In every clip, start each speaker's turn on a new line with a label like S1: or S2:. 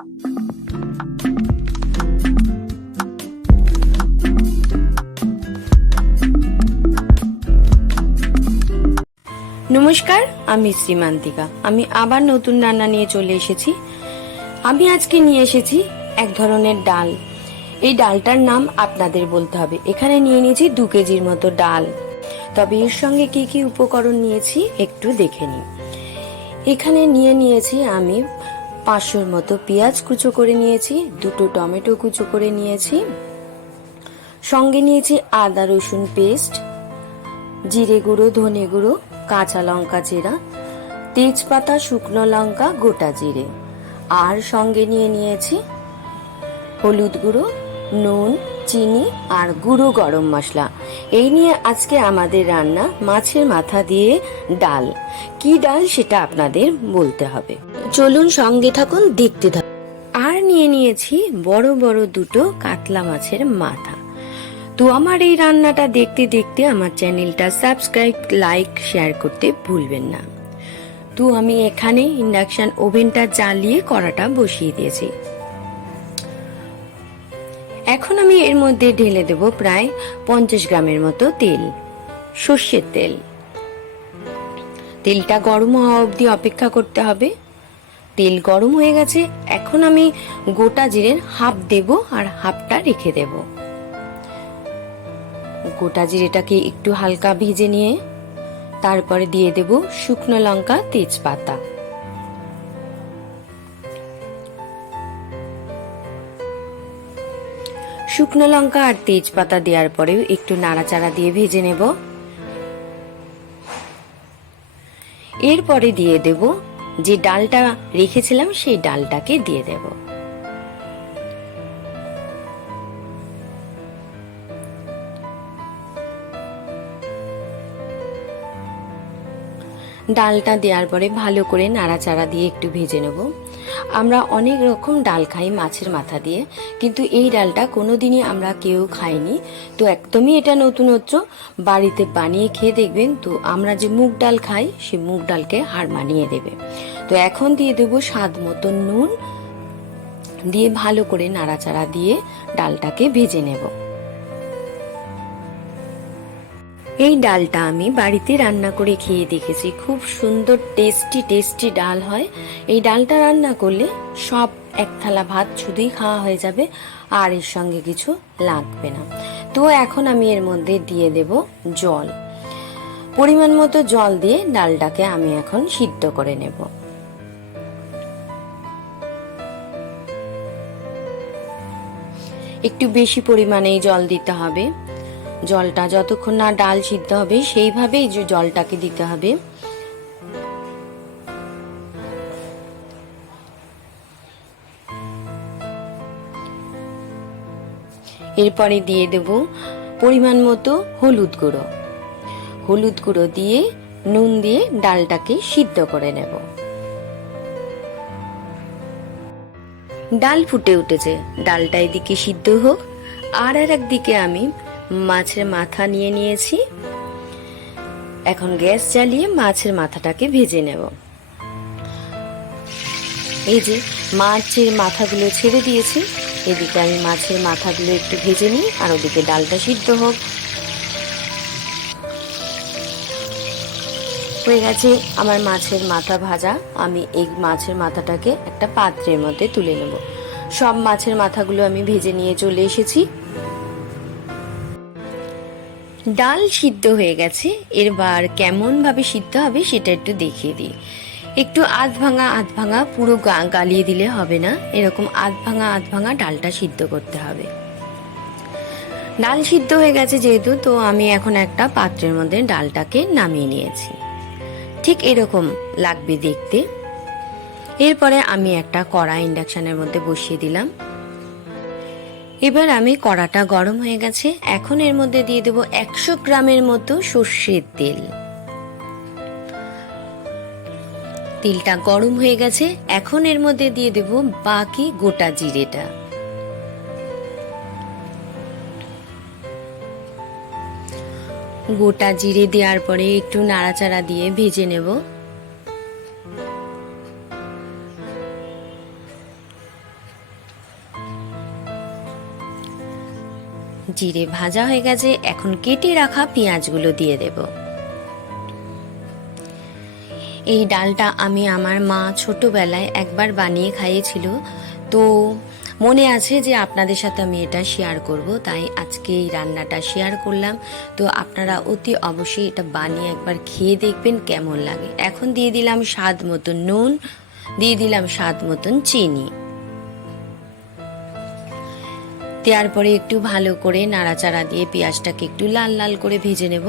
S1: নমস্কার, আমি শ্রীমান্তিকা। আমি আবার নতুন রান্না নিয়ে চলে এসেছি। আমি আজকে নিয়ে এসেছি এক ধরনের ডাল। এই ডালটার নাম আপনাদের বলতে হবে। এখানে নিয়ে নিয়েছি দু কেজির মতো ডাল। তবে এর সঙ্গে কি কি উপকরণ নিয়েছি একটু দেখে নিই। এখানে নিয়ে নিয়েছি আমি পাঁচশোর মতো পেঁয়াজ কুচো করে নিয়েছি, দুটো টমেটো কুচো করে নিয়েছি। সঙ্গে নিয়েছি আদা রসুন পেস্ট, জিরে গুঁড়ো, ধনে গুঁড়ো, কাঁচা লঙ্কা চেরা তেজপাতা, শুকনো লঙ্কা, গোটা জিরে। আর সঙ্গে নিয়ে নিয়েছি হলুদ গুঁড়ো, নুন চিনি আর গুঁড়ো গরম মশলা। এই নিয়ে আজকে আমাদের রান্না মাছের মাথা দিয়ে ডাল। কি ডাল সেটা আপনাদের বলতে হবে। চলুন সঙ্গে থাকুন, দেখতে থাকুন। আর নিয়ে নিয়েছি বড় বড় দুটো কাতলা মাছের মাথা। তো আমার এই রান্নাটা দেখতে দেখতে আমার চ্যানেলটা সাবস্ক্রাইব, লাইক, শেয়ার করতে ভুলবেন না। তো আমি এখানে ইন্ডাকশন ওভেনটা জ্বালিয়ে কড়াটা বসিয়ে দিয়েছি। এখন আমি এর মধ্যে ঢেলে দেব প্রায় পঞ্চাশ গ্রামের মতো তেল, সর্ষের তেল। তেলটা গরম হওয়া অবধি অপেক্ষা করতে হবে। তেল গরম হয়ে গেছে, এখন আমি গোটা জিরের হাফ দেব আর হাফটা রেখে দেবো। গোটা জিরেটাকে একটু হালকা ভেজে নিয়ে, তারপরে দিয়ে দেব শুকনো লঙ্কা তেজপাতা। শুকনো লঙ্কা আর তেজপাতা দেওয়ার পরেও একটু নাড়াচাড়া দিয়ে ভেজে নেব। এরপরে দিয়ে দেব যে ডালটা রেখেছিলাম, সেই ডালটাকে দিয়ে দেবো। ডালটা দেওয়ার পরে ভালো করে নাড়াচাড়া দিয়ে একটু ভেজে নেব। আমরা অনেক রকম ডাল খাই মাছের মাথা দিয়ে, কিন্তু এই ডালটা কোনোদিনই আমরা কেউ খাইনি। তো একদমই এটা নতুনত্ব। বাড়িতে বানিয়ে খেয়ে দেখবেন, তো আমরা যে মুগ ডাল খাই, সে মুগ ডালকে হার মানিয়ে দেবে। তো এখন দিয়ে দেবো স্বাদ মতো নুন, দিয়ে ভালো করে নাড়াচাড়া দিয়ে ডালটাকে ভেজে নেব। এই ডালটা আমি বাড়িতে রান্না করে খেয়ে দেখেছি। খুব সুন্দর টেস্টি টেস্টি ডাল হয়। এই ডালটা রান্না করলে সব এক থালা ভাত শুধুই খাওয়া হয়ে যাবে, আর এর সঙ্গে কিছু লাগবে না। তো এখন আমি এর মধ্যে দিয়ে দেব জল। পরিমাণ মতো জল দিয়ে ডালটাকে আমি এখন সিদ্ধ করে নেব। একটু বেশি পরিমাণেই জল দিতে হবে। জলটা যতক্ষণ না ডাল সিদ্ধ হবে, সেইভাবেই যে জলটাকে দিতে হবে। এরপরে দিয়ে দেব পরিমাণ মতো হলুদ গুঁড়ো। হলুদ গুঁড়ো দিয়ে নুন দিয়ে ডালটাকে সিদ্ধ করে নেব। ডাল ফুটে উঠেছে। ডালটা এদিকে সিদ্ধ হোক, আর আর একদিকে আমি মাছের মাথা নিয়ে নিয়েছি। এখন গ্যাস জ্বালিয়ে মাছের মাথাটাকে ভেজে নেব। এই যে মাছের মাথাগুলো ছেড়ে দিয়েছি, এদিকে আমি মাছের মাথাগুলো একটু ভেজে নিই, আর ওদিকে ডালটা সিদ্ধ হোক। হয়ে গেছে, আমার মাছের মাথা ভাজা। আমি এই মাছের মাথাটাকে একটা পাত্রের মধ্যে তুলে নেব। সব মাছের মাথাগুলো আমি ভেজে নিয়ে চলে এসেছি। ডাল সিদ্ধ হয়ে গেছে। এরবার কেমন ভাবে সিদ্ধ হবে সেটা একটু দেখিয়ে দিই। একটু আধ ভাঙা আধ ভাঙা পুরো গালিয়ে দিলে হবে না। এরকম আধ ভাঙা আধ ভাঙা ডালটা সিদ্ধ করতে হবে। ডাল সিদ্ধ হয়ে গেছে যেহেতু, তো আমি এখন একটা পাত্রের মধ্যে ডালটাকে নামিয়ে নিয়েছি। ঠিক এরকম লাগবে দেখতে। এরপরে আমি একটা কড়া ইন্ডাকশনের মধ্যে বসিয়ে দিলাম। এবার আমি কড়াটা গরম হয়ে গেছে। এখন এর মধ্যে দিয়ে দেব একশো গ্রামের মতো সর্ষের তেল। তেলটা গরম হয়ে গেছে। এখন এর মধ্যে দিয়ে দেব বাকি গোটা জিরেটা। গোটা জিরে দেওয়ার পরে একটু নাড়াচাড়া দিয়ে ভেজে নেব। জিরে ভাজা হয়ে গেছে, এখন কেটে রাখা পেঁয়াজগুলো দিয়ে দেব। এই ডালটা আমি আমার মা ছোটবেলায় একবার বানিয়ে খাইয়েছিল। তো মনে আছে যে আপনাদের সাথে আমি এটা শেয়ার করব, তাই আজকে এই রান্নাটা শেয়ার করলাম। তো আপনারা অতি অবশ্যই এটা বানিয়ে একবার খেয়ে দেখবেন কেমন লাগে। এখন দিয়ে দিলাম স্বাদ মতন নুন, দিয়ে দিলাম স্বাদ মতন চিনি। দেওয়ার পরে একটু ভালো করে নাড়াচাড়া দিয়ে পেঁয়াজটাকে একটু লাল লাল করে ভেজে নেব।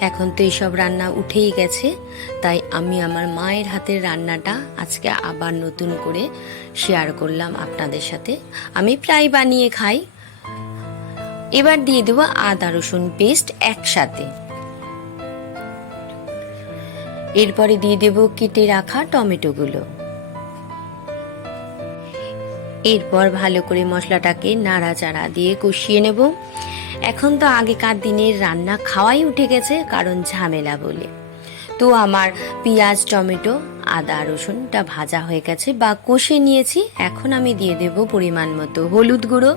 S1: এখন তো এইসব রান্না উঠেই গেছে, তাই আমি আমার মায়ের হাতের রান্নাটা আজকে আবার নতুন করে শেয়ার করলাম আপনাদের সাথে। আমি প্রায় বানিয়ে খাই। এবার দিয়ে দেবো আদা রসুন পেস্ট একসাথে। এরপরে দিয়ে দেব কেটে রাখা টমেটোগুলো। এরপর ভালো করে মশলাটাকে নাড়াচাড়া দিয়ে কষিয়ে নেব। এখন তো আগেকার দিনের রান্না খাওয়াই উঠে গেছে, কারণ ঝামেলা বলে। তো আমার পেঁয়াজ, টমেটো, আদা, রসুনটা ভাজা হয়ে গেছে বা কষে নিয়েছি, এখন আমি দিয়ে দেব পরিমাণ মতো হলুদ গুঁড়ো।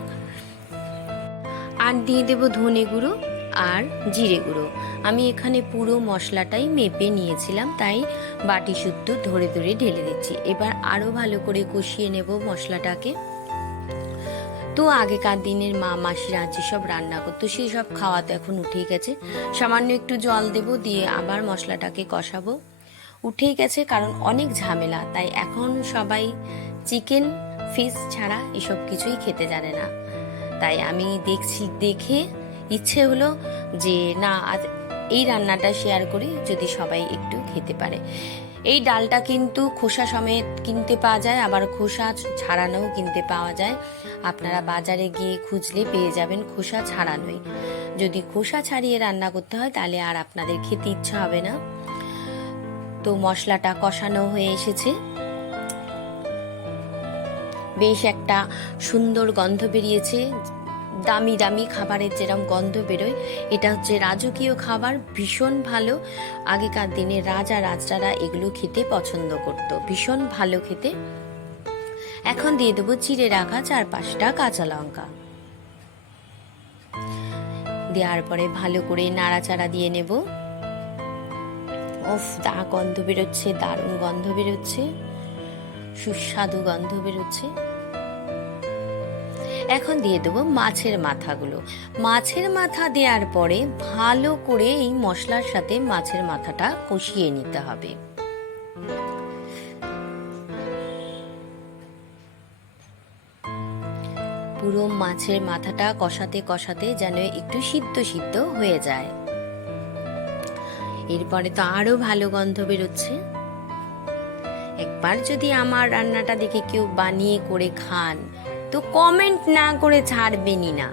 S1: আর দিয়ে দেব ধনে গুঁড়ো আর জিরে গুঁড়ো। আমি এখানে পুরো মশলাটাই মেপে নিয়েছিলাম, তাই বাটি শুদ্ধ ধরে ধরে ঢেলে দিচ্ছি। এবার আরও ভালো করে কষিয়ে নেব মশলাটাকে। তো আগেকার দিনের মা, মাসিরা যেসব রান্না করতো, সেই সব খাওয়া তো এখন উঠেই গেছে। সামান্য একটু জল দেব, দিয়ে আবার মশলাটাকে কষাবো। উঠেই গেছে, কারণ অনেক ঝামেলা, তাই এখন সবাই চিকেন, ফিশ ছাড়া এসব কিছুই খেতে জানে না। তাই আমি দেখছি, দেখে ইচ্ছে হলো যে, না, আজ এই রান্নাটা শেয়ার করি যদি সবাই একটু খেতে পারে। এই ডালটা কিন্তু খোসা সমেত কিনতে পাওয়া যায়, আবার খোসা ছাড়ানোও কিনতে পাওয়া যায়। আপনারা বাজারে গিয়ে খুঁজলে পেয়ে যাবেন খোসা ছাড়ানোই। যদি খোসা ছাড়িয়ে রান্না করতে হয় তাহলে আর আপনাদের খেতে ইচ্ছা হবে না। তো মশলাটা কষানো হয়ে এসেছে। বেশ একটা সুন্দর গন্ধ বেরিয়েছে। দামি দামি খাবারের যেরকম গন্ধ বেরোয়, এটা হচ্ছে রাজকীয় খাবার, ভীষণ ভালো। আগেকার দিনে রাজা রাজরারা এগুলো খেতে পছন্দ করত, ভীষণ ভালো খেতে। এখন দিয়ে দেবো চিড়ে রাখা চার পাঁচটা কাঁচা লঙ্কা। দেওয়ার পরে ভালো করে নাড়াচাড়া দিয়ে নেব। ওফ দা গন্ধ বেরোচ্ছে, দারুণ গন্ধ বেরোচ্ছে। সুস্বাদু গন্ধ বেরোচ্ছে। এখন দিয়ে দেবো মাছের মাথাগুলো। মাছের মাথা দেওয়ার পরে ভালো করে এই মশলার সাথে মাছের মাথাটা কষিয়ে নিতে হবে। পুরো মাছের মাথাটা কষাতে কষাতে যেন একটু সিদ্ধ সিদ্ধ হয়ে যায়। এরপরে তো আরও ভালো গন্ধ বেরোচ্ছে। একবার যদি আমার রান্নাটা দেখে কেউ বানিয়ে করে খান তো কমেন্ট না করে ছাড়বেনই না।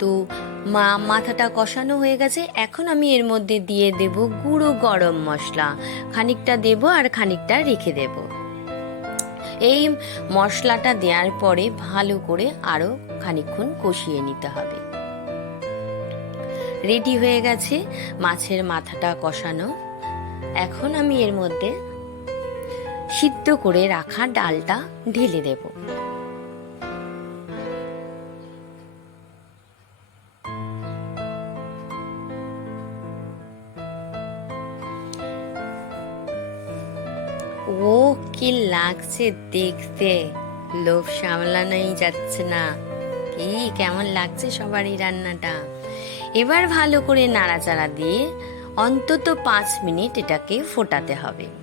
S1: তো মা, মাথাটা কষানো হয়ে গেছে, এখন আমি এর মধ্যে দিয়ে দেব গুঁড়ো গরম মশলা। খানিকটা দেব আর খানিকটা রেখে দেব। এই মশলাটা দেওয়ার পরে ভালো করে আরও খানিকক্ষণ কষিয়ে নিতে হবে। রেডি হয়ে গেছে মাছের মাথাটা কষানো। এখন আমি এর মধ্যে সিদ্ধ করে রাখা ডালটা ঢেলে দেব। ও, কি লাগছে দেখতে। লোভ সামলানোই যাচ্ছে না। কি, কেমন লাগছে সবারই রান্নাটা? এবার ভালো করে নাড়াচাড়া দিয়ে অন্তত পাঁচ মিনিট এটাকে ফোটাতে হবে।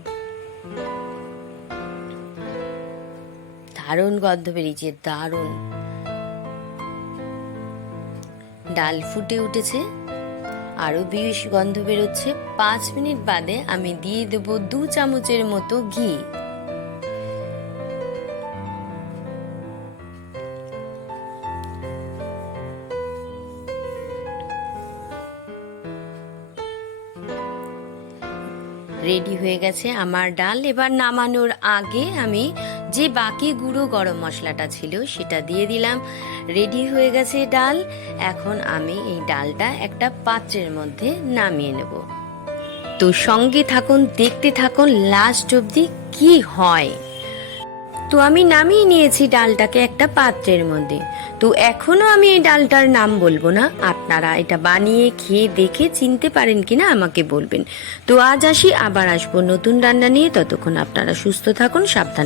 S1: দারুণ গন্ধ বেরিয়েছে, দারুণ। ডাল ফুটে উঠেছে আরও বেশ গন্ধ বেরোচ্ছে। পাঁচ মিনিট বাদে আমি দিয়ে দেবো দু চামচের মতো ঘি। রেডি হয়ে গেছে আমার ডাল। এবার নামানোর আগে আমি যে বাকি গুঁড়ো গরম মশলাটা ছিল সেটা দিয়ে দিলাম। রেডি হয়ে গেছে ডাল। এখন আমি এই ডালটা একটা পাত্রের মধ্যে নামিয়ে নেব। তো সঙ্গে থাকুন, দেখতে থাকুন লাস্ট অবধি কি হয়। তো আমি নামিয়ে নিয়েছি ডালটাকে একটা পাত্রের মধ্যে। তো এখনও আমি এই ডালটার নাম বলব না। আপনারা এটা বানিয়ে খেয়ে দেখে চিনতে পারেন কিনা আমাকে বলবেন। তো আজ আসি, আবার আসব নতুন রান্না নিয়ে। ততক্ষণ আপনারা সুস্থ থাকুন, সাবধান